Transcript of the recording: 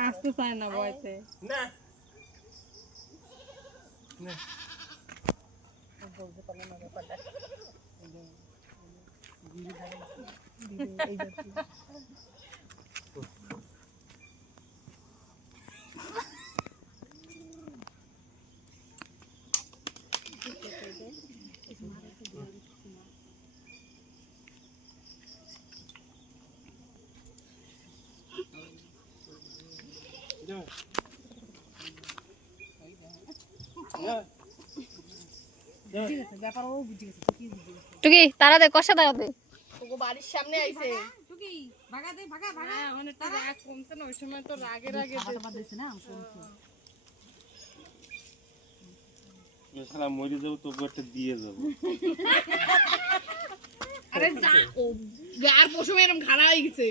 আসতে চায় না ভয়তে না টুকি তারা দে কষা তারা দে ওগো বাড়ির সামনে আইছে টুকি ভাগা দে ভাগা ভাগা অনেকটা রাগ কমছে না ওই সময় তো রাগে দিছে না সারা মরে যাবো তো গোটা দিয়ে যাবো আরে যা ও গার পশমে এরকম খাড়া হয়ে গেছে